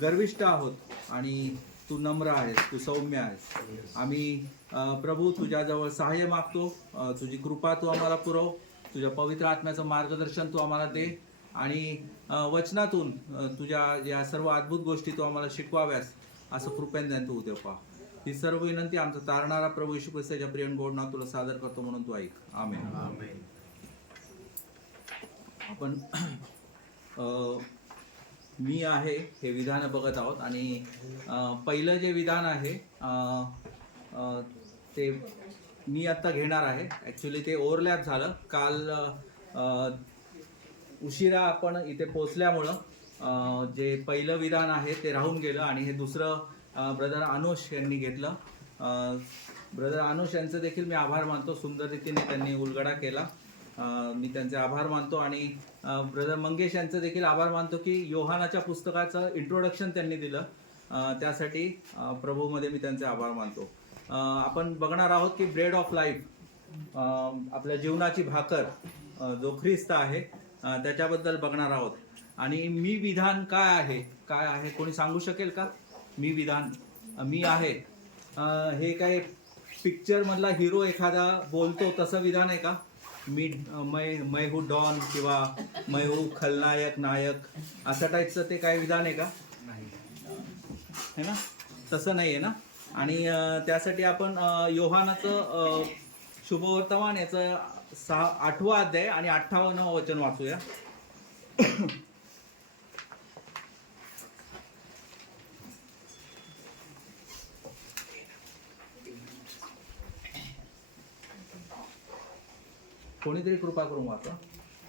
गर्विष्ठ आहोत आणि तू नम्र आहेस, तू सौम्य आहेस. आम्ही प्रभू तुझ्याजवळ सहाय्य मागतो. तुझी कृपा तू आम्हाला पुरव, तुझ्या पवित्र आत्म्याचं मार्गदर्शन तू आम्हाला दे आणि वचनातून तुझ्या या सर्व अद्भुत गोष्टी तू आम्हाला शिकवाव्यास असं कृपेने तू उद्या पहा. ही सर्व विनंती आमचा तारणारा प्रभू येशू ख्रिस्ताच्या प्रिय गोड नाव तुला सादर करतो म्हणून तू ऐक. आमेन. आपण मी आहे हे विधान बघत आहोत आणि पहिलं जे विधान आहे ते मी आत्ता घेणार आहे. ॲक्च्युली ते ओव्हरलॅप झालं काल. उशिरा आपण इथे पोचल्यामुळं जे पहिलं विधान आहे ते राहून गेलं आणि हे दुसरं ब्रदर अनुष यांनी घेतलं. ब्रदर अनुष यांचं देखील मी आभार मानतो. सुंदर रीतीने त्यांनी उलगडा केला. मी त्यांचे आभार मानतो आणि ब्रदर मंगेश यांचं देखील आभार मानतो की योहानाच्या पुस्तकाचं इंट्रोडक्शन त्यांनी दिलं. त्यासाठी प्रभूमध्ये मी त्यांचे आभार मानतो. आपण बघणार आहोत की ब्रेड ऑफ लाईफ, आपल्या जीवनाची भाकर जो ख्रिस्त आहे त्याच्याबद्दल बघणार आहोत. आणि मी विधान काय आहे कोणी सांगू शकेल का? मी विधान मी आहे हे काय पिक्चरमधला हिरो एखादा बोलतो तसं विधान आहे का? मैं हूँ डॉन किंवा मैं हूँ खलनायक नायक अशा टाईपचं ते काय विधान आहे का? नाही है ना, तसं नाही आहे ना. आणि त्यासाठी आपण योहानाचं शुभवर्तमान याचं 8वा अध्याय आणि 58वं वचन वाचूया. कोणीतरी कृपा करून वाचा.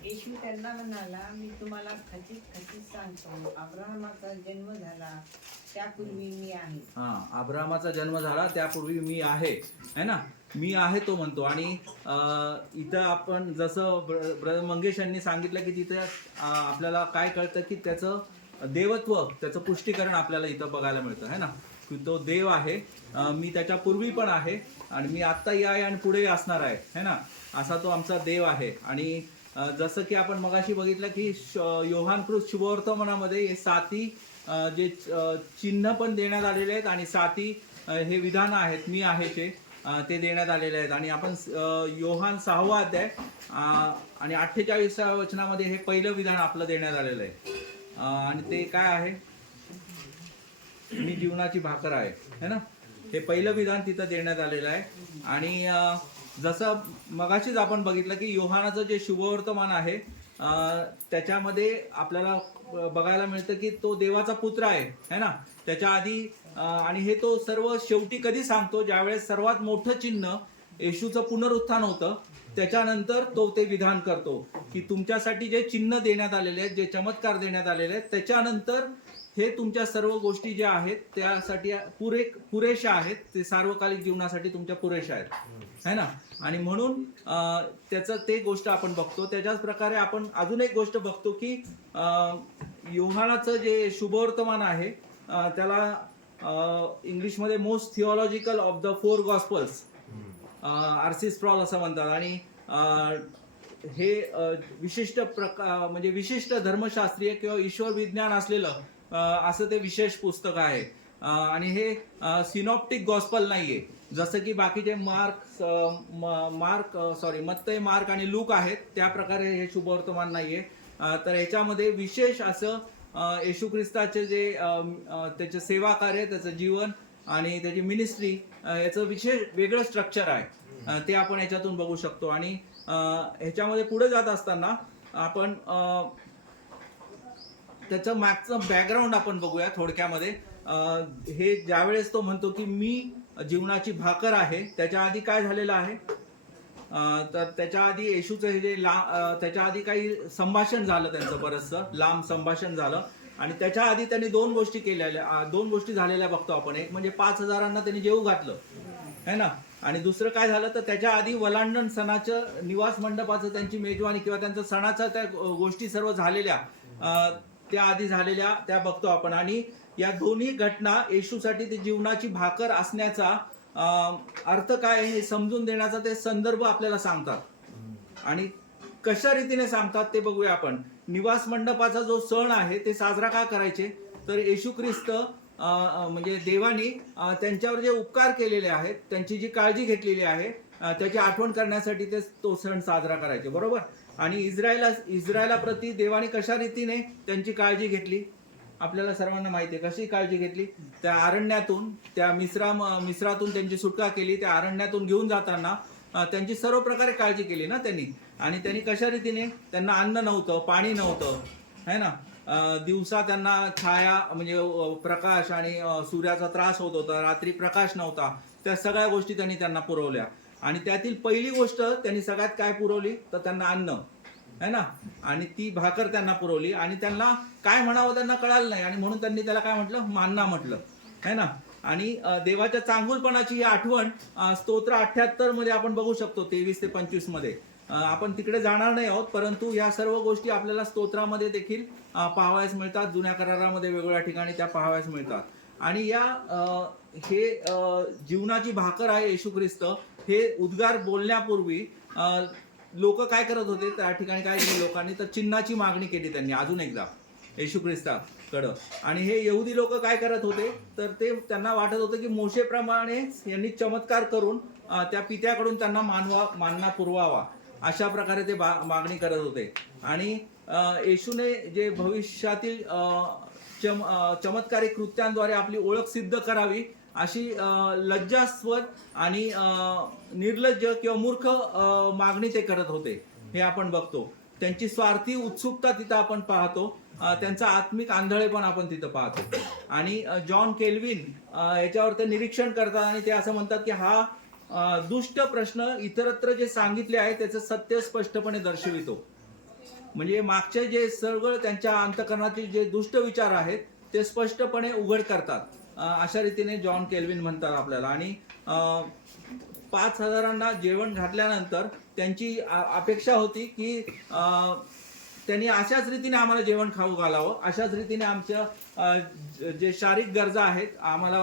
येशू त्यांना म्हणाला, मी तुम्हाला खचित सांगतो, अब्राहमाचा जन्म झाला त्यापूर्वी मी आहे. अब्राहमाचा जन्म झाला त्यापूर्वी मी आहे, है ना. मी आहे तो म्हणतो. आणि इथं आपण जसं ब्रदर मंगेश यांनी सांगितलं की तिथं आपल्याला काय कळतं की त्याचं देवत्व, त्याचं पुष्टीकरण आपल्याला इथं बघायला मिळतं, है ना. की तो देव आहे. मी त्याच्या पूर्वी पण आहे आणि मी आत्ताही आहे आणि पुढेही असणार आहे, है ना. असा तो आमचा देव आहे. आणि जसं की आपण मगाशी बघितलं की योहानकृत शुभवर्तमानामध्ये हे 7 जे चिन्ह पण देण्यात आलेले आहेत आणि 7 हे विधान आहेत मी आहेचे ते देण्यात आलेले आहेत. आणि आपण योहान 6वा अध्याय आणि 48व्या वचनामध्ये हे पहिलं विधान आपलं देण्यात आलेलं आहे. आणि ते काय आहे? मी जीवनाची भाकर आहे, है ना. हे पहिलं विधान तिथं देण्यात आलेलं आहे. आणि जसं मगाशीच आपण बघितलं की योहानाचं जे शुभवर्तमान आहे त्याच्यामध्ये आपल्याला बघायला मिळतं की तो देवाचा पुत्र आहे, है ना. त्याच्या आधी आणि हे तो सर्व शेवटी कधी सांगतो? ज्यावेळेस सर्वात मोठं चिन्ह येशूचं पुनरुत्थान होतं त्याच्यानंतर तो ते विधान करतो की तुमच्यासाठी जे चिन्ह देण्यात आलेले आहेत, जे चमत्कार देण्यात आलेले आहेत, त्याच्यानंतर हे तुमच्या सर्व गोष्टी ज्या आहेत त्यासाठी पुरेशा आहेत. ते सार्वकालिक जीवनासाठी तुमच्या पुरेशा आहेत, है ना. आणि म्हणून त्याचं ते गोष्ट आपण बघतो. त्याच्याच प्रकारे आपण अजून एक गोष्ट बघतो की योहानाचं जे शुभवर्तमान आहे त्याला इंग्लिशमध्ये most theological of the 4 gospels R C. Sproul असं म्हणतात. आणि हे विशिष्ट म्हणजे विशिष्ट धर्मशास्त्रीय किंवा ईश्वर विज्ञान असलेलं असं ते विशेष पुस्तक आहे. आणि हे सिनॉप्टिक गॉस्पल नाहीये जसं की बाकीचे मत्तई, मार्क आणि लूक आहेत त्या प्रकारे हे शुभवर्तमान नाहीये. तर याच्यामध्ये विशेष असं येशू ख्रिस्ताचे जे त्याचे सेवा कार्य, त्याचं जीवन आणि त्याची मिनिस्ट्री याचं विशेष वेगळं स्ट्रक्चर आहे. ते आपण याच्यातून बघू शकतो. आणि ह्याच्यामध्ये पुढे जात असताना आपण त्याचं मागचं बॅकग्राऊंड आपण बघूया थोडक्यामध्ये. हे ज्यावेळेस तो म्हणतो की मी जीवनाची भाकर आहे, त्याच्या आधी काय झालेलं आहे? तर त्याच्या आधी येशूचं हे जे त्याच्या आधी काही संभाषण झालं, त्यांचं बरंचसं लांब संभाषण झालं. आणि त्याच्या आधी त्यांनी 2 गोष्टी केलेल्या, 2 गोष्टी झालेल्या बघतो आपण. एक म्हणजे 5000 त्यांनी जेवू घातलं, है ना. आणि दुसरं काय झालं तर त्याच्या आधी वलांडण सणाचं निवास मंडपाचं त्यांची मेजवानी किंवा त्यांचं सणाच्या त्या गोष्टी सर्व झालेल्या त्या आधी झालेल्या त्या बघतो आपण. आणि या दोन्ही घटना येशूसाठी ते जीवनाची भाकर असण्याचा अर्थ काय हे समजून देण्याचा ते संदर्भ आपल्याला सांगतात. आणि कशा रीतीने सांगतात ते बघूया आपण. निवास मंडपाचा जो सण आहे ते साजरा का करायचे तर येशू ख्रिस्त म्हणजे देवानी त्यांच्यावर जे उपकार केलेले आहेत, त्यांची जी काळजी घेतलेली आहे, त्याची आठवण करण्यासाठी तो सण साजरा करायचे, बरोबर. आणि इस्रायलाप्रती देवाने कशा रीतीने त्यांची काळजी घेतली आपल्याला सर्वांना माहिती आहे. कशी काळजी घेतली? त्या अरण्यातून, त्या मिस्रातून त्यांची सुटका केली. त्या अरण्यातून घेऊन जाताना त्यांची सर्व प्रकारे काळजी केली ना त्यांनी. आणि त्यांनी कशा रीतीने, त्यांना अन्न नव्हतं, पाणी नव्हतं, है ना. दिवसा त्यांना छाया म्हणजे प्रकाश आणि सूर्याचा त्रास होत होता, रात्री प्रकाश नव्हता. त्या सगळ्या गोष्टी त्यांना पुरवल्या. आणि त्यातील पहिली गोष्ट त्यांनी सगळ्यात काय पुरवली, तर त्यांना अन्न, है ना. आणि ती भाकर त्यांना पुरवली. आणि त्यांना काय म्हणावं त्यांना कळालं नाही, आणि म्हणून त्यांनी त्याला काय म्हटलं, मान्ना म्हटलं, है ना. आणि देवाच्या चांगुलपणाची ही आठवण स्तोत्र 78 मध्ये आपण बघू शकतो, 23 ते 25 मध्ये. आपण तिकडे जाणार नाही आहोत, परंतु या सर्व गोष्टी आपल्याला स्तोत्रामध्ये देखील पाहावयास मिळतात. जुन्या करारामध्ये वेगवेगळ्या ठिकाणी त्या पाहावयास मिळतात. आणि हे जीवनाची भाकर आहे येशू ख्रिस्त, हे उद्गार बोलण्यापूर्वी लोक काय करत होते, त्या ठिकाणी काय केलं लोकांनी, तर चिन्हाची मागणी केली त्यांनी अजून एकदा येशू ख्रिस्ताकडं. आणि हे यहुदी लोक काय करत होते, तर त्यांना वाटत होतं की मोशेप्रमाणे यांनी चमत्कार करून त्या पित्याकडून त्यांना मानना पुरवावा, अशा प्रकारे ते मागणी करत होते. आणि येशूने जे भविष्यातील चमत्कारिक कृत्यांद्वारे आपली ओळख सिद्ध करावी, अशी लज्जास्पद आणि निर्लज्ज किंवा मूर्ख मागणी ते करत होते, हे आपण बघतो. त्यांची स्वार्थी उत्सुकता तिथं आपण पाहतो, त्यांचा आत्मिक आंधळेपण आपण तिथं पाहतो. आणि जॉन केल्विन याच्यावर ते निरीक्षण करतात आणि ते असं म्हणतात की हा दुष्ट प्रश्न इतरत्र जे सांगितले आहे त्याचं सत्य स्पष्टपणे दर्शवितो. म्हणजे मागचे जे सगळं त्यांच्या अंतःकरणातील जे दुष्ट विचार आहेत ते स्पष्टपणे उघड करतात, अशा रीतीने जॉन केल्विन म्हणतात आपल्याला. आणि 5,000 जेवण घातल्यानंतर त्यांची अपेक्षा होती की त्यांनी अशाच रीतीने आम्हाला जेवण खाऊ घालावं, अशाच रीतीने आमच्या जे शारीरिक गरजा आहेत आम्हाला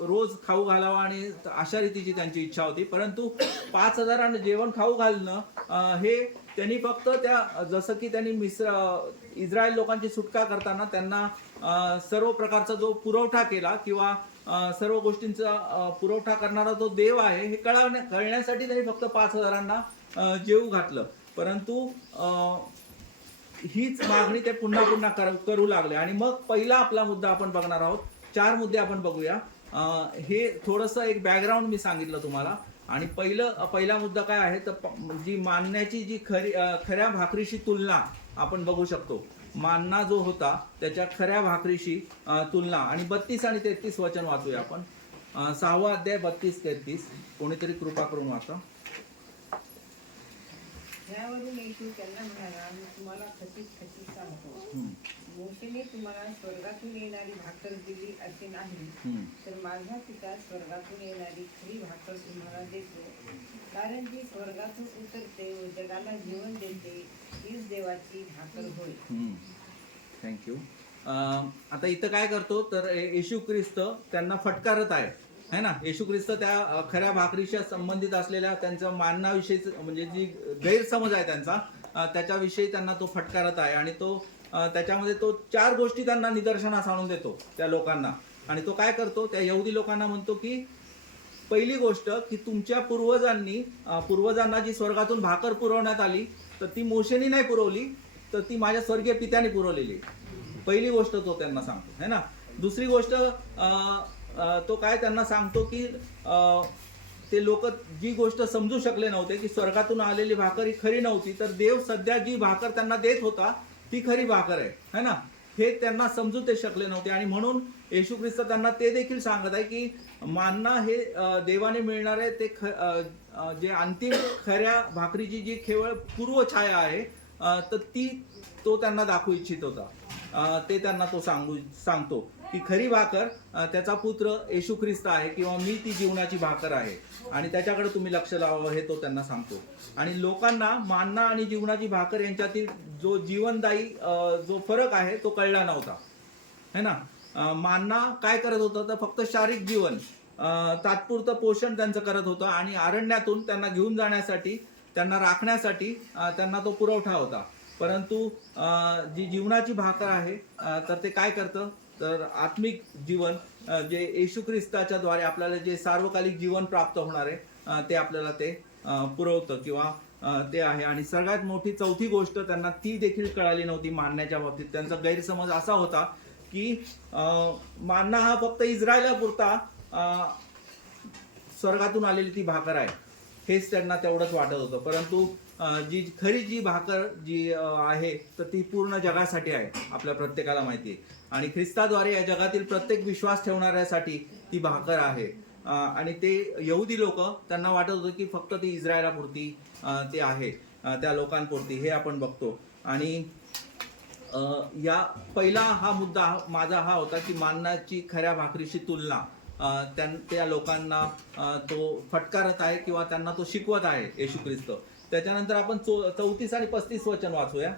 रोज खाऊ घालावं, आणि अशा रीतीची त्यांची इच्छा होती. परंतु 5,000 जेवण खाऊ घालणं हे त्यांनी फक्त त्या, जसं की त्यांनी इस्रायल लोकांची सुटका करताना त्यांना सर्व प्रकारचा जो पुरवठा केला, किंवा सर्व गोष्टींचा पुरवठा करणारा जो देव आहे हे कळण्यासाठी त्यांनी फक्त 5,000 जेवू घातलं. परंतु हीच मागणी ते पुन्हा पुन्हा करू लागले. आणि मग पहिला आपला मुद्दा आपण बघणार आहोत. 4 मुद्दे आपण बघूया. हे थोडंसं एक बॅकग्राऊंड मी सांगितलं तुम्हाला. आणि पहिला मुद्दा काय आहे, तर जी मानण्याची जी खऱ्या भाकरीशी तुलना आपण बघू शकतो. मानना जो होता त्याच्या खऱ्या भाकरीशी तुलना. आणि 32 आणि 33 वचन वाचूया आपण. 6वा अध्याय 32-33. कोणीतरी कृपा करून वाचा. यावरून येशू त्यांना म्हणाला, मी तुम्हाला खचित सांगतो, मोशेने तुम्हाला स्वर्गातून येणारी भाकर दिली असे नाही, तर माझा पिता स्वर्गातून येणारी खरी भाकर तुम्हाला देतो. कारण ती स्वर्गातून उतरते व जगाला जीवन देते, हीच देवाची भाकर होय. थँक्यू. आता इथं काय करतो, तर येशू ख्रिस्त त्यांना फटकारत आहे, है ना. येशू ख्रिस्त त्या खऱ्या भाकरीशी संबंधित असलेल्या त्यांच्या माननाविषयी, म्हणजे जी गैरसमज आहे त्यांचा, त्याच्याविषयी त्यांना तो फटकारत आहे. आणि त्याच्यामध्ये तो 4 गोष्टी त्यांना निदर्शनास आणून देतो त्या लोकांना. आणि तो काय करतो, त्या यहुदी लोकांना म्हणतो की पहिली गोष्ट की तुमच्या पूर्वजांना जी स्वर्गातून भाकर पुरवण्यात आली, तर ती मोशेनी नाही पुरवली, तर ती माझ्या स्वर्गीय पित्याने पुरवलेली. पहिली गोष्ट तो त्यांना सांगतो, है ना. दुसरी गोष्ट तो काय त्यांना सांगतो की ते लोक जी गोष्ट समजू शकले नव्हते की स्वर्गातून आलेली भाकर ही खरी नव्हती, तर देव सध्या जी भाकर त्यांना देत होता ती खरी भाकर आहे, है ना. हे त्यांना समजू ते शकले नव्हते. आणि म्हणून येशू ख्रिस्त त्यांना ते देखील सांगत आहे की मानना हे देवाने मिळणारे ते जे अंतिम खऱ्या भाकरीची जी केवळ पूर्व छाया आहे, तर तो त्यांना दाखवू इच्छित होता. ते त्यांना तो सांगतो की खरी भाकर त्याचा पुत्र येशू ख्रिस्त आहे, किंवा मी ती जीवनाची भाकर आहे, आणि त्याच्याकडे तुम्ही लक्ष लावावं, हे तो त्यांना सांगतो. आणि लोकांना मानना आणि जीवनाची भाकर यांच्यातील जो जीवनदायी जो फरक आहे तो कळला नव्हता, है ना. मानना काय करत होतं, तर फक्त शारीरिक जीवन, तात्पुरतं पोषण त्यांचं करत होतं. आणि अरण्यातून त्यांना घेऊन जाण्यासाठी, त्यांना राखण्यासाठी त्यांना तो पुरवठा होता. परंतु जी जीवनाची भाकर आहे, तर ते काय करतं, तर आत्मिक जीवन जे येशू ख्रिस्ताच्या द्वारे आपल्याला जे सार्वकालिक जीवन प्राप्त होणार आहे ते आपल्याला ते पुरवतं किंवा ते आहे. आणि सगळ्यात मोठी चौथी गोष्ट त्यांना ती देखील कळाली नव्हती मानण्याच्या बाबतीत. त्यांचा गैरसमज असा होता की मानना हा फक्त इस्रायलापुरता स्वर्गातून आलेली ती भाकर आहे, हेच त्यांना तेवढंच वाटत होतं. परंतु जी भाकर जी आहे तर ती पूर्ण जगासाठी आहे, आपल्या प्रत्येकाला माहिती आहे. आणि ख्रिस्ताद्वारे या जगातील प्रत्येक विश्वास ठेवणाऱ्यासाठी ती भाकर आहे. आणि ते यहुदी लोक त्यांना वाटत होतं की फक्त ती इस्रायलापुरती ते आहे, त्या लोकांपुरती, हे आपण बघतो. आणि या पहिला हा मुद्दा माझा हा होता की माननाची खऱ्या भाकरीशी तुलना त्या लोकांना तो फटकारत आहे किंवा त्यांना तो शिकवत आहे येशू ख्रिस्त. त्याच्यानंतर आपण 34 आणि 35 वचन वाचूया.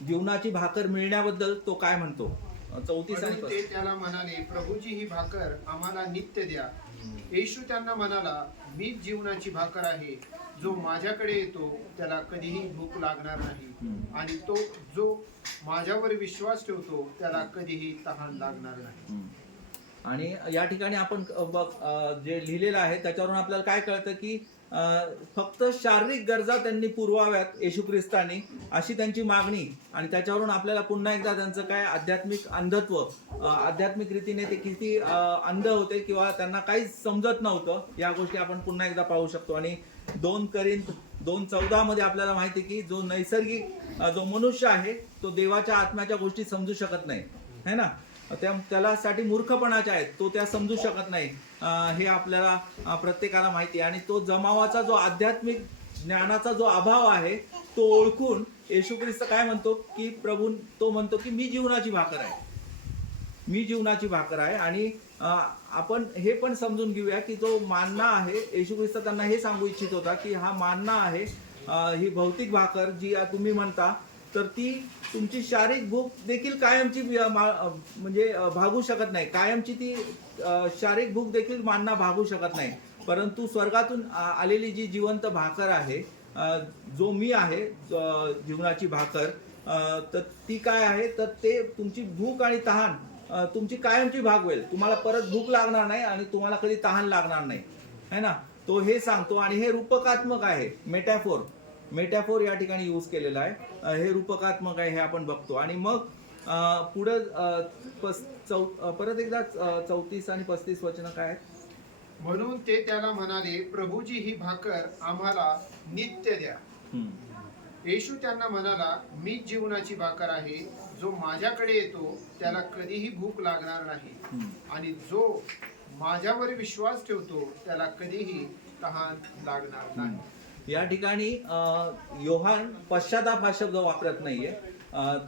जीवनाची भाकर मिळण्याबद्दल तो काय म्हणतो. 34 आणि 35. ते त्याला म्हणाले, प्रभूची ही भाकर आम्हाला नित्य द्या. येशू त्यांना म्हणाला, मीच जीवनाची भाकर आहे. जो माझ्याकडे येतो त्याला कधीही भूक लागणार नाही, आणि तो जो माझ्यावर विश्वास ठेवतो त्याला कधीही तहान लागणार नाही. आणि या ठिकाणी आपण जे लिहिलेलं आहे त्याच्यावरून आपल्याला काय कळतं की फक्त शारीरिक गरजा त्यांनी पुरवाव्यात येशू ख्रिस्तानी, अशी त्यांची मागणी. आणि त्याच्यावरून आपल्याला पुन्हा एकदा त्यांचं काय आध्यात्मिक अंधत्व, आध्यात्मिक रीतीने ते किती अंध होते किंवा त्यांना काहीच समजत नव्हतं, या गोष्टी आपण पुन्हा एकदा पाहू शकतो. आणि 2 कोरिंथ 2:14 मध्ये आपल्याला माहिती आहे की जो नैसर्गिक जो मनुष्य आहे तो देवाच्या आत्म्याच्या गोष्टी समजू शकत नाही, है ना. त्याला साठी मूर्खपणाच्या आहेत, तो त्या समजू शकत नाही, हे आपल्याला प्रत्येकाला माहिती आहे. आणि तो जमावाचा जो आध्यात्मिक ज्ञानाचा जो अभाव आहे तो ओळखून येशू ख्रिस्त काय म्हणतो की तो म्हणतो की मी जीवनाची भाकर आहे, मी जीवनाची भाकर आहे. आणि आपण हे पण समजून घेऊया की जो मानना आहे, येशू ख्रिस्त त्यांना हे सांगू इच्छित होता की हा मानना आहे, ही भौतिक भाकर जी तुम्ही म्हणता, तर ती तुमची शारीरिक भूक देखील कायमची म्हणजे भागू शकत नाही. कायमची ती शारीरिक भूक देखील मानना भागू शकत नाही. परंतु स्वर्गातून आलेली जी जिवंत भाकर आहे, जो मी आहे जीवनाची भाकर, तर ती काय आहे, तर ते तुमची भूक आणि तहान तुमची कायमची भागवेल. तुम्हाला परत भूक लागणार नाही आणि तुम्हाला कधी तहान लागणार नाही, है ना. तो हे सांगतो. आणि हे रूपकात्मक आहे, मेटॅफोर या ठिकाणी यूज केलेला आहे. हे रूपकात्मक आहे, हे आपण बघतो. आणि मग पुढं परत एकदा 34 आणि 35 वचन काय आहेत. म्हणून ते त्याला म्हणाले, प्रभूची ही भाकर आम्हाला नित्य द्या. येशू त्यांना म्हणाला, मीच जीवनाची भाकर आहे. जो माझ्याकडे येतो त्याला कधीही भूक लागणार नाही, आणि जो माझ्यावर विश्वास ठेवतो त्याला कधीही तहान लागणार नाही. या ठिकाणी योहान पश्चाताप हा शब्द वापरत नाहीये,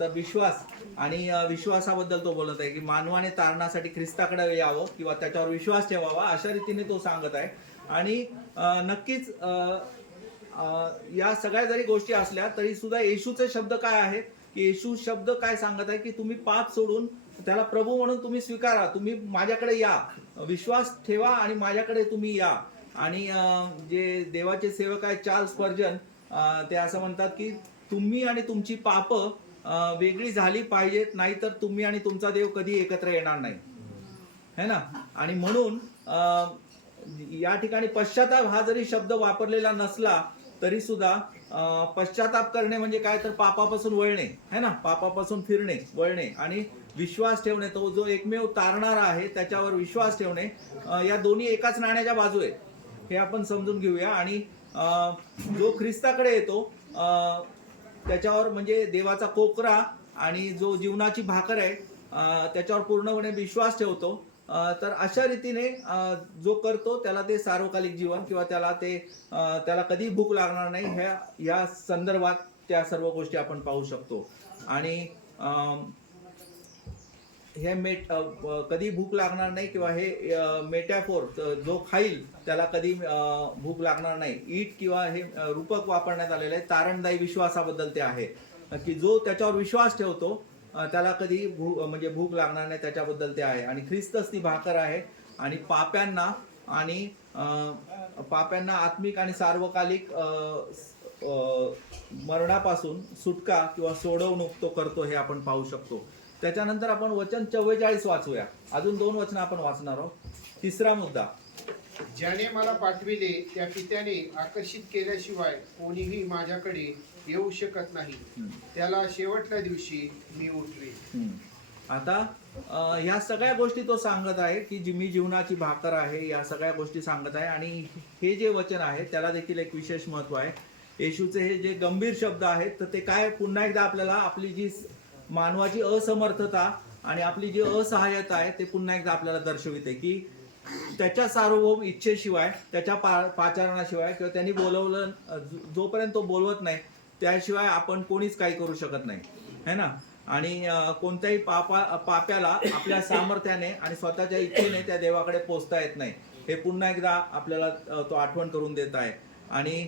तर विश्वास आणि विश्वासाबद्दल तो बोलत आहे की मानवाने तारणासाठी ख्रिस्ताकडे यावं किंवा त्याच्यावर विश्वास ठेवावा, अशा रीतीने तो सांगत आहे. आणि नक्कीच या सगळ्या जरी गोष्टी असल्या तरी सुद्धा येशूचे शब्द काय आहे की येशू शब्द काय सांगत आहे की तुम्ही पाप सोडून त्याला प्रभू म्हणून तुम्ही स्वीकारा, तुम्ही माझ्याकडे या, विश्वास ठेवा आणि माझ्याकडे तुम्ही या. आणि जे देवाचे सेवक आहे चार्ल्स स्पर्जन, ते असं म्हणतात की तुम्ही आणि तुमची पाप वेगळी झाली पाहिजेत, नाहीतर तुम्ही आणि तुमचा देव कधी एकत्र येणार नाही, है ना. आणि म्हणून या ठिकाणी पश्चाताप हा जरी शब्द वापरलेला नसला तरी सुद्धा पश्चाताप करणे म्हणजे काय, तर पापापासून वळणे, है ना, पापापासून फिरणे, वळणे आणि विश्वास ठेवणे. तो जो एकमेव तारणारा आहे त्याच्यावर विश्वास ठेवणे, या दोन्ही एकाच नाण्याच्या बाजू आहेत, हे आपण समजून घेऊया. आणि जो ख्रिस्ताकडे येतो त्याच्यावर म्हणजे देवाचा कोकरा आणि जो जीवनाची भाकर आहे त्याच्यावर पूर्णपणे विश्वास ठेवतो, तर अशा रीतीने जो करतो त्याला ते सार्वकालिक जीवन किंवा त्याला कधी भूक लागणार नाही, या संदर्भात त्या सर्व गोष्टी आपण पाहू शकतो. आणि हे कधी भूक लागणार नाही किंवा हे मेटॅफोर जो खाईल त्याला कधी भूक लागणार नाही. ईट किंवा हे रूपक वापरण्यात आलेलं आहे, तारणदायी विश्वासाबद्दल ते आहे की जो त्याच्यावर विश्वास ठेवतो त्याला कधी म्हणजे भूक लागणार नाही, त्याच्याबद्दल ते आहे. आणि ख्रिस्तच ती भाकर आहे. आणि पाप्यांना आत्मिक आणि सार्वकालिक मरणापासून सुटका किंवा सोडवणूक तो करतो, हे आपण पाहू शकतो. त्याच्यानंतर आपण वचन 44 वाचूया. अजून 2 वचन आपण वाचणार आहोत. तिसरा मुद्दा, ज्याने मला पाठविले त्या पित्याने आकर्षित केल्याशिवाय कोणीही माझ्याकडे येऊ शकत नाही. त्याला शेवटच्या दिवशी मी उठवे. आता ह्या सगळ्या गोष्टी तो सांगत आहे की जी मी जीवनाची भाकर आहे, या सगळ्या गोष्टी सांगत आहे. आणि हे जे वचन आहे त्याला देखील एक विशेष महत्व आहे. येशूचे हे जे गंभीर शब्द आहेत तर ते काय पुन्हा एकदा आपल्याला आपली जी मानवाची असमर्थता आणि आपली जी असहाय्यता आहे ते पुन्हा एकदा आपल्याला दर्शविते की त्याच्या सार्वभौम इच्छेशिवाय, त्याच्या पाचारणाशिवाय किंवा त्यांनी बोलवलं, जोपर्यंत तो बोलवत नाही त्याशिवाय आपण कोणीच काही करू शकत नाही, है ना. आणि कोणत्याही पाप्याला आपल्या सामर्थ्याने आणि स्वतःच्या इच्छेने त्या देवाकडे पोचता येत नाही. हे पुन्हा एकदा आपल्याला तो आठवण करून देत आहे. आणि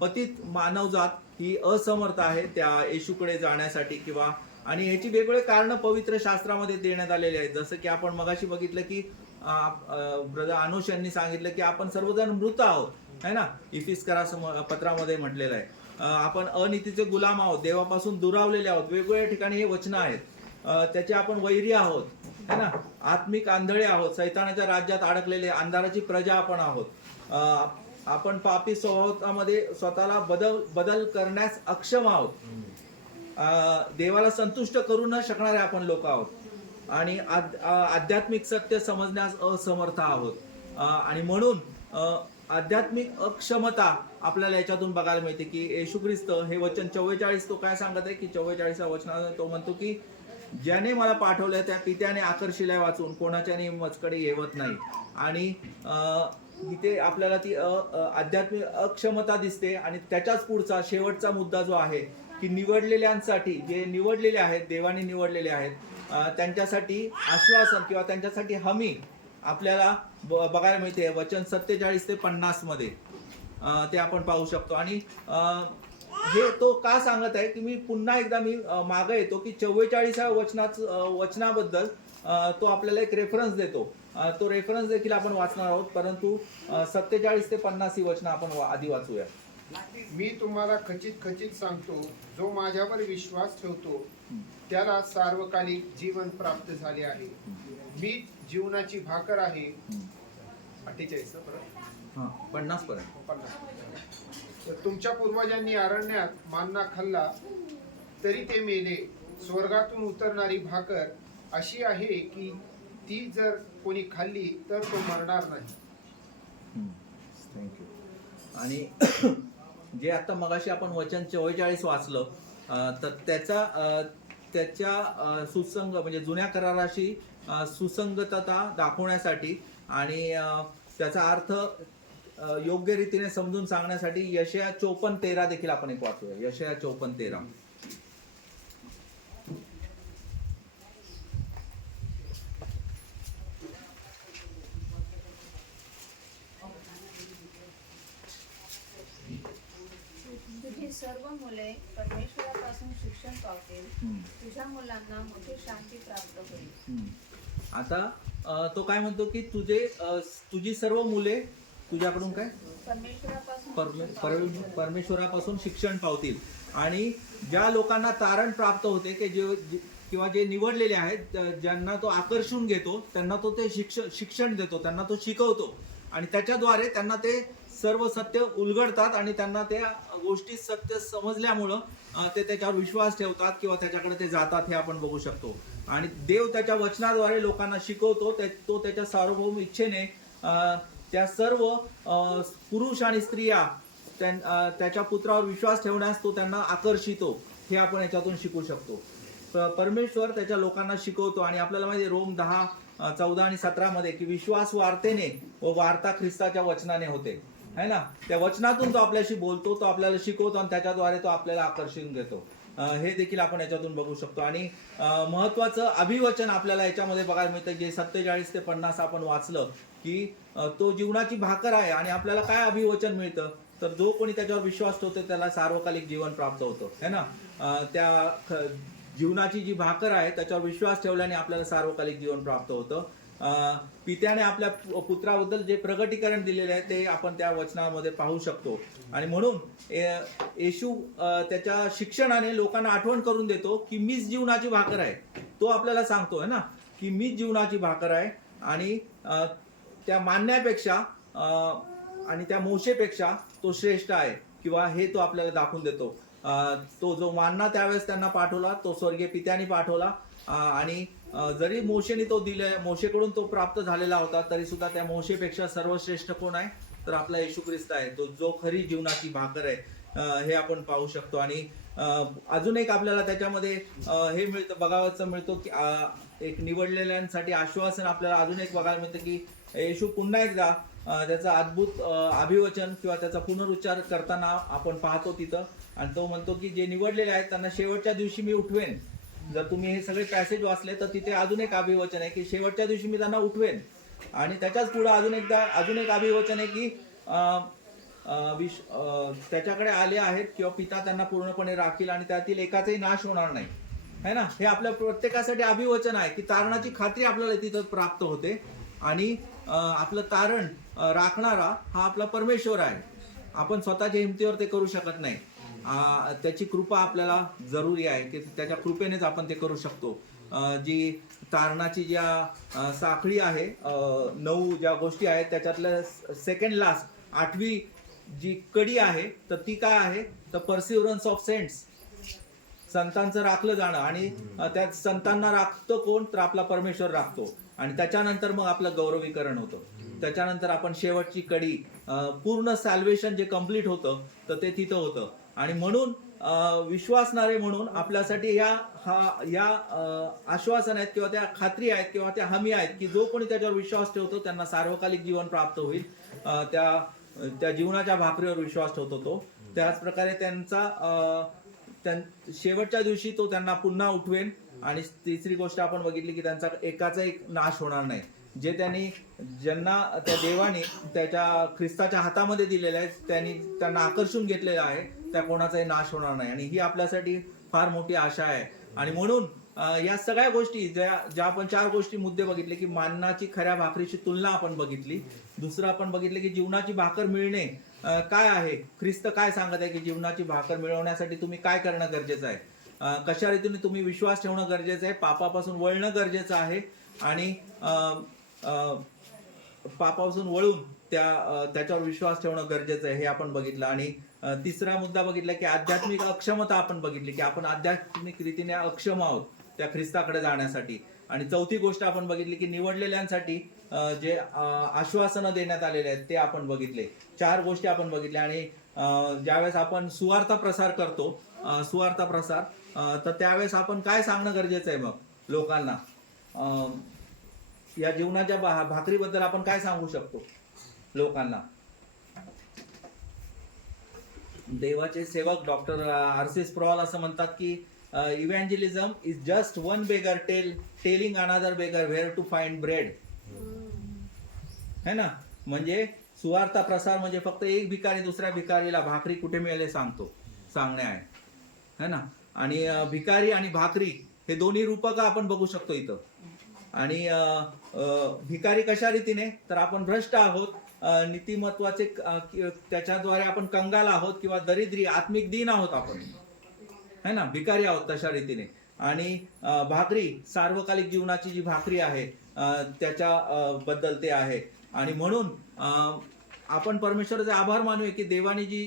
पतित मानवजात ही असमर्थ आहे त्या येशूकडे जाण्यासाठी किंवा, आणि याची वेगवेगळे कारण पवित्र शास्त्रामध्ये देण्यात आलेले आहेत. जसं की आपण मगाशी बघितलं की ब्रदर अनुष यांनी सांगितलं की आपण सर्वजण मृत आहोत, है ना. इफिस्करा पत्रामध्ये म्हटलेलं आहे. आपण अनितीचे गुलाम आहोत, देवापासून दुरावलेले आहोत. वेगवेगळ्या ठिकाणी हे वचन आहेत. त्याचे आपण वैरी आहोत, है ना. आत्मिक आंधळे आहोत, सैतानाच्या राज्यात अडकलेले अंधाराची प्रजा आपण आहोत. आपण पापी स्वभावामध्ये स्वतःला बदल करण्यास अक्षम आहोत. देवाला संतुष्ट करू न शकणारे आपण लोक आहोत. आणि आध्यात्मिक सत्य समजण्यास असमर्थ आहोत. आणि म्हणून आध्यात्मिक अक्षमता आपल्याला याच्यातून बघायला मिळते की येशू ख्रिस्त हे वचन 44 तो काय सांगत आहे की 44व्या वचनात तो म्हणतो की ज्याने मला पाठवले त्या पित्याने आकर्षिले वाचून कोणाच्याने मजकडे येवत नाही. आणि इथे आपल्याला ती आध्यात्मिक अक्षमता दिसते. आणि त्याच्याच पुढचा शेवटचा मुद्दा जो आहे की निवडलेल्यांसाठी, जे निवडलेले आहेत, देवाने निवडलेले आहेत, त्यांच्यासाठी आश्वासन किंवा त्यांच्यासाठी हमी आपल्याला बघायला मिळते वचन 47 ते 50 मध्ये. ते आपण पाहू शकतो. आणि हे तो का सांगत आहे की मी पुन्हा एकदा मागे येतो की 44व्या वचनाबद्दल तो आपल्याला एक रेफरन्स देतो. तो रेफरन्स देखील आपण वाचणार आहोत, परंतु 47 ते 50 ही वचनं आपण आधी वाचूया. मी तुम्हाला खचित सांगतो, जो माझ्यावर विश्वास ठेवतो त्याला सार्वकालिक जीवन प्राप्त झाले आहे. मी जीवनाची भाकर आहे. 48 50 पर्यंत. तर तुमच्या पूर्वजांनी अरण्यात मान्ना खाल्ला तरी ते मेले. स्वर्गातून उतरणारी भाकर अशी आहे की ती जर कोणी खाल्ली तर तो मरणार नाही. थँक्यू. आणि जे आता मगाशी आपण वचन 44 वाचलं तर त्याच्या सुसंग म्हणजे जुन्या कराराशी सुसंगतता दाखवण्यासाठी आणि त्याचा अर्थ योग्य रीतीने समजून सांगण्यासाठी यशया 54:13 देखील आपण एक वाचूया. यशया 54:13. तुझी सर्व मुले परमेश्वरापासून शिक्षण पावतील. तुझ्या मुलांना मोठी शांती प्राप्त होईल. आता तो काय म्हणतो की तुझी सर्व मुले तुझ्याकडून काय परमेश्वरापासून शिक्षण पावतील. आणि ज्या लोकांना तारण प्राप्त होते की किंवा जे निवडलेले आहेत, ज्यांना तो आकर्षून घेतो, त्यांना तो ते शिक्षण देतो, त्यांना तो शिकवतो. आणि त्याच्याद्वारे त्यांना ते सर्व सत्य उलगडतात आणि त्यांना त्या गोष्टी सत्य समजल्यामुळं ते त्याच्यावर विश्वास ठेवतात किंवा त्याच्याकडे ते जातात, हे आपण बघू शकतो. आणि देव त्याच्या वचनाद्वारे लोकांना शिकवतो. तो त्याच्या सार्वभौम इच्छेने त्या सर्व पुरुष आणि स्त्रिया त्याच्या पुत्रावर विश्वास ठेवण्यास तो त्यांना आकर्षितो, हे आपण याच्यातून शिकू शकतो. परमेश्वर त्याच्या लोकांना शिकवतो. आणि आपल्याला माहिती रोम 10, 14 आणि 17 मध्ये की विश्वास वार्तेने व वार्ता ख्रिस्ताच्या वचनाने होते, है ना. त्या वचनातून तो आपल्याशी बोलतो, तो आपल्याला शिकवतो आणि त्याच्याद्वारे तो आपल्याला आकर्षून घेतो. हे देखील आपण याच्यातून बघू शकतो. आणि महत्वाचं अभिवचन आपल्याला याच्यामध्ये बघायला मिळतं, जे 47 ते 50 आपण वाचलं की तो जीवनाची भाकर आहे. आणि आपल्याला काय अभिवचन मिळतं तर जो कोणी त्याच्यावर विश्वास ठेवतो त्याला सार्वकालिक जीवन प्राप्त होतं, है ना. त्या जीवनाची जी भाकर आहे त्याच्यावर विश्वास ठेवल्याने आपल्याला सार्वकालिक जीवन प्राप्त होतं. पित्याने आपल्या पुत्राबद्दल जे प्रगटीकरण दिलेले आहे ते आपण त्या वचनामध्ये पाहू शकतो. आणि म्हणून येशू त्याच्या शिक्षणाने लोकांना आठवण करून देतो की मीच जीवनाची भाकर आहे. तो आपल्याला सांगतोय ना की मीच जीवनाची भाकर आहे. आणि त्या मानण्यापेक्षा आणि त्या मोशेपेक्षा तो श्रेष्ठ आहे किंवा हे तो आपल्याला दाखवून देतो. तो जो मानना त्यावेळेस त्यांना पाठवला तो स्वर्गीय पित्याने पाठवला. आणि जरी मोशेने तो मोशेकडून तो प्राप्त झालेला होता तरी सुद्धा त्या मोशेपेक्षा सर्वश्रेष्ठ कोण आहे तर आपला येशू ख्रिस्त आहे. तो जो खरी जीवनाची भाकर आहे हे आपण पाहू शकतो. आणि अजून एक आपल्याला त्याच्यामध्ये हे बघायचं मिळतो की एक निवडलेल्यांसाठी आश्वासन आपल्याला अजून एक बघायला मिळतं की येशू पुन्हा एकदा त्याचं अद्भुत अभिवचन किंवा त्याचा पुनरुच्चार करताना आपण पाहतो तिथं. आणि तो म्हणतो की जे निवडलेले आहेत त्यांना शेवटच्या दिवशी मी उठवेन. जर तुम्ही हे सगळे पॅसेज वाचले तर तिथे अजून एक अभिवचन आहे की शेवटच्या दिवशी मी त्यांना उठवेन. आणि त्याच्याच पुढे अजून एक अभिवचन आहे की त्याच्याकडे आले आहेत किंवा पिता त्यांना पूर्णपणे राखील आणि त्यातील एकाचाही नाश होणार नाही, है ना. हे आपल्या प्रत्येकासाठी अभिवचन आहे की तारणाची खात्री आपल्याला तिथं प्राप्त होते. आणि आपलं तारण राखणारा हा आपला परमेश्वर आहे. आपण स्वतःच्या हिमतीवर ते करू शकत नाही. त्याची कृपा आपल्याला जरुरी आहे की त्याच्या कृपेनेच आपण ते करू शकतो. जी तारणाची ज्या साखळी आहे 9 ज्या गोष्टी आहेत त्याच्यातल्या सेकंड लास्ट 8वी जी कडी आहे तर ती काय आहे तर परसिव्हरन्स ऑफ सेंट्स, संतांचं राखलं जाणं. आणि त्या संतांना राखतो कोण तर आपला परमेश्वर राखतो. आणि त्याच्यानंतर मग आपलं गौरवीकरण होतं. त्याच्यानंतर आपण शेवटची कडी पूर्ण सॅल्वेशन जे कम्प्लीट होतं तर ते तिथं होतं. आणि म्हणून विश्वासणारे म्हणून आपल्यासाठी या आश्वासन आहेत किंवा त्या खात्री आहेत किंवा त्या हमी आहेत की जो कोणी त्याच्यावर विश्वास ठेवतो त्यांना सार्वकालिक जीवन प्राप्त होईल. त्या जीवनाच्या भाकरीवर विश्वास ठेवतो तो. त्याच प्रकारे शेवटच्या दिवशी तो त्यांना पुन्हा उठवेन. आणि तिसरी गोष्ट आपण बघितली की त्यांचा एकाचा एक नाश होणार नाही. जे ज्यांना त्या देवाने त्याच्या ख्रिस्ताच्या हातामध्ये दिलेलं आहे त्यांना आकर्षून घेतलेलं आहे त्या कोणाचाही नाश होणार नाही. आणि ही आपल्यासाठी फार मोठी आशा आहे. आणि म्हणून या सगळ्या गोष्टी ज्या आपण 4 गोष्टी मुद्दे बघितले की माननाची खऱ्या भाकरीची तुलना आपण बघितली. दुसरं आपण बघितलं की जीवनाची भाकर मिळणे काय आहे. ख्रिस्त काय सांगत आहे की जीवनाची भाकर मिळवण्यासाठी तुम्ही काय करणं गरजेचं आहे. कशा रीतीने तुम्ही विश्वास ठेवणं गरजेचं आहे. पापापासून वळणं गरजेचं आहे. आणि पापापासून वळून त्याच्यावर विश्वास ठेवणं गरजेचं आहे हे आपण बघितलं. आणि तिसरा मुद्दा बघितला की आध्यात्मिक अक्षमता आपण बघितली की आपण आध्यात्मिक रीतीने अक्षम आहोत त्या ख्रिस्ताकडे जाण्यासाठी. आणि चौथी गोष्ट आपण बघितली की निवडलेल्यांसाठी जे आश्वासनं देण्यात आलेले आहेत ते आपण बघितले. 4 गोष्टी आपण बघितल्या. आणि ज्यावेळेस आपण सुवार्ता प्रसार करतो तर त्यावेळेस आपण काय सांगणं गरजेचं आहे मग लोकांना. या जीवनाच्या भाकरीबद्दल आपण काय सांगू शकतो लोकांना. देवाचे सेवक डॉक्टर आर.सी. स्प्रॉल असं म्हणतात की evangelism is just one beggar telling another beggar where to find bread. है ना. म्हणजे सुवार्ता प्रसार म्हणजे फक्त एक भिकारी दुसऱ्या भिकारीला भाकरी कुठे मिळेल सांगणे आहे, है ना. आणि भिकारी आणि भाकरी हे दोन्ही रूपक आपण बघू शकतो इथं. आणि भिकारी कशा रीतीने तर आपण भ्रष्ट आहोत, नीतिमत्वाचे त्याच्याद्वारे आपण कंगाल आहोत किंवा दरिद्री आत्मिक दीन आहोत आपण, है ना. भिकारी आहोत तशा रीतीने. आणि भाकरी सार्वकालिक जीवनाची जी भाकरी आहे त्याच्या बद्दल ते आहे. आणि म्हणून आपण परमेश्वराचे आभार मानूया की देवाने जी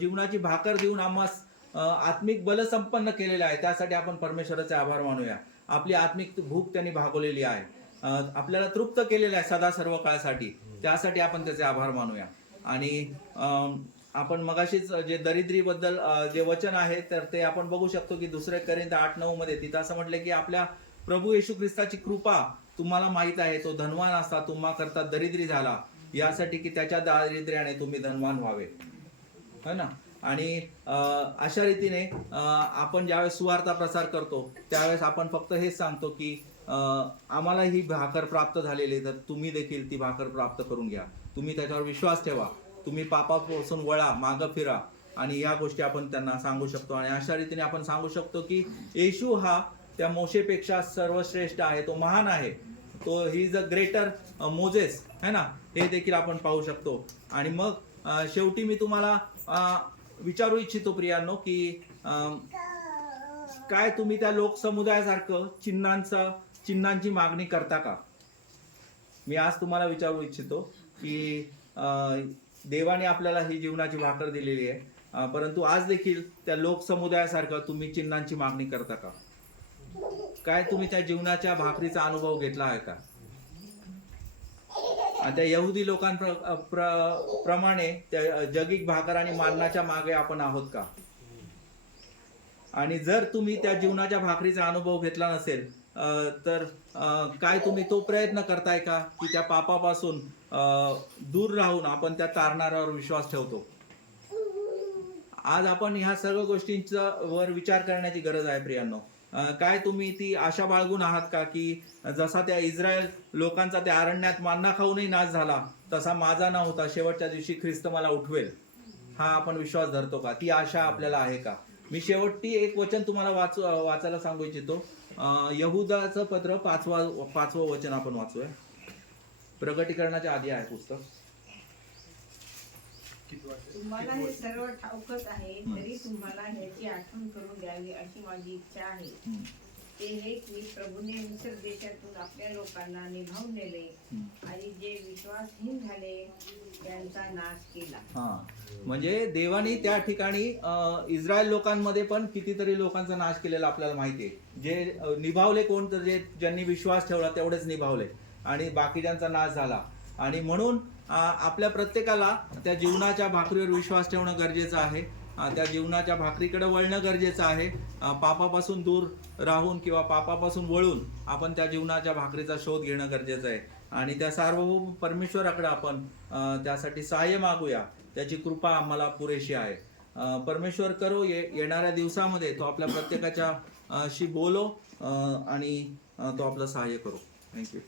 जीवनाची भाकर देऊन आम्हास आत्मिक बल संपन्न केलेलं आहे. त्यासाठी आपण परमेश्वराचे आभार मानूया. आपली आत्मिक भूक त्यांनी भागवलेली आहे, आपल्याला तृप्त केलेलं आहे सदा सर्व काळासाठी. त्यासाठी आपण त्याचे आभार मानूया. आणि आपण मगाशीच जे दरिद्रीबद्दल जे वचन आहे तर ते आपण बघू शकतो की 2 कोरिंथ 8-9 मध्ये तिथं असं म्हटलं की आपल्या प्रभू येशू ख्रिस्ताची कृपा तुम्हाला माहित आहे, तो धनवान असता तुम्हा करता दरिद्री झाला यासाठी की त्याच्या दारिद्र्याने तुम्ही धनवान व्हावे, है ना. आणि अशा रीतीने आपण ज्यावेळेस सुवार्ता प्रसार करतो त्यावेळेस आपण फक्त हेच सांगतो की आम्हाला ही भाकर प्राप्त झालेली तर तुम्ही देखील ती भाकर प्राप्त करून घ्या. तुम्ही त्याच्यावर विश्वास ठेवा, तुम्ही पापापासून वळा, मागं फिरा. आणि या गोष्टी आपण त्यांना सांगू शकतो. आणि अशा रीतीने आपण सांगू शकतो की येशू हा त्या मोशेपेक्षा सर्वश्रेष्ठ आहे, तो महान आहे. तो he is a greater Moses है ना, हे देखील आपण पाहू शकतो. आणि मग शेवटी मी तुम्हाला विचारू इच्छितो प्रियांनो की काय तुम्ही त्या लोकसमुदायासारखं चिन्हांची मागणी करता का? मी आज तुम्हाला विचारू इच्छितो की देवाने आपल्याला ही जीवनाची भाकर दिलेली आहे, परंतु आज देखील त्या लोकसमुदायासारखं तुम्ही चिन्हांची मागणी करता का? काय तुम्ही त्या जीवनाच्या भाकरीचा अनुभव घेतला आहे का? त्या यहुदी लोकांप्रमाणे त्या जगिक भाकर आणि मान्नाच्या मागे आपण आहोत का? आणि जर तुम्ही त्या जीवनाच्या भाकरीचा अनुभव घेतला नसेल तर काय तुम्ही तो प्रयत्न करताय का की त्या पापापासून दूर राहून आपण त्या तारणाऱ्यावर विश्वास ठेवतो? आज आपण ह्या सर्व गोष्टींचा वर विचार करण्याची गरज आहे प्रियांनो. काय तुम्ही ती आशा बाळगून आहात का की जसा त्या इस्रायल लोकांचा त्या अरण्यात मान्ना खाऊनही नाश झाला, तसा माझा न होता शेवटच्या दिवशी ख्रिस्त मला उठवेल, हा आपण विश्वास धरतो का? ती आशा आपल्याला आहे का? मी शेवटी एक वचन तुम्हाला वाचायला सांगू इच्छितो. यहुदाचं पत्र 5वं वचन आपण वाचूया. प्रगटीकरणाच्या आधी आहे पुस्तक. तुम्हाला हे सर्व ठाऊकच आहे, तरी तुम्हाला ह्याची आठवण करून द्यावी अशी माझी इच्छा आहे. ते हे की प्रभूने मिस्र देशातून आपल्या लोकांना निभावून नेले आणि जे विश्वासहीन झाले त्यांचा नाश केला. म्हणजे देवानी त्या ठिकाणी इस्रायल लोकांमध्ये पण कितीतरी लोकांचा नाश केलेला आपल्याला माहिती आहे. जे निभावले कोण, तर ज्यांनी विश्वास ठेवला तेवढेच निभावले आणि बाकीच्यांचा नाश झाला. आणि म्हणून आपल्या प्रत्येकाला त्या जीवनाच्या भाकरीवर विश्वास ठेवणं गरजेचं आहे. त्या जीवनाच्या भाकरीकडे वळणं गरजेचं आहे. पापापासून दूर राहून किंवा पापापासून वळून आपण त्या जीवनाच्या भाकरीचा शोध घेणं गरजेचं आहे. आणि त्या सार्वभौम परमेश्वराकडे आपण त्यासाठी सहाय्य मागूया. त्याची कृपा आम्हाला पुरेशी आहे. परमेश्वर करो येणाऱ्या दिवसामध्ये तो आपल्या प्रत्येकाच्या शी बोलो आणि तो आपलं सहाय्य करो. थँक्यू.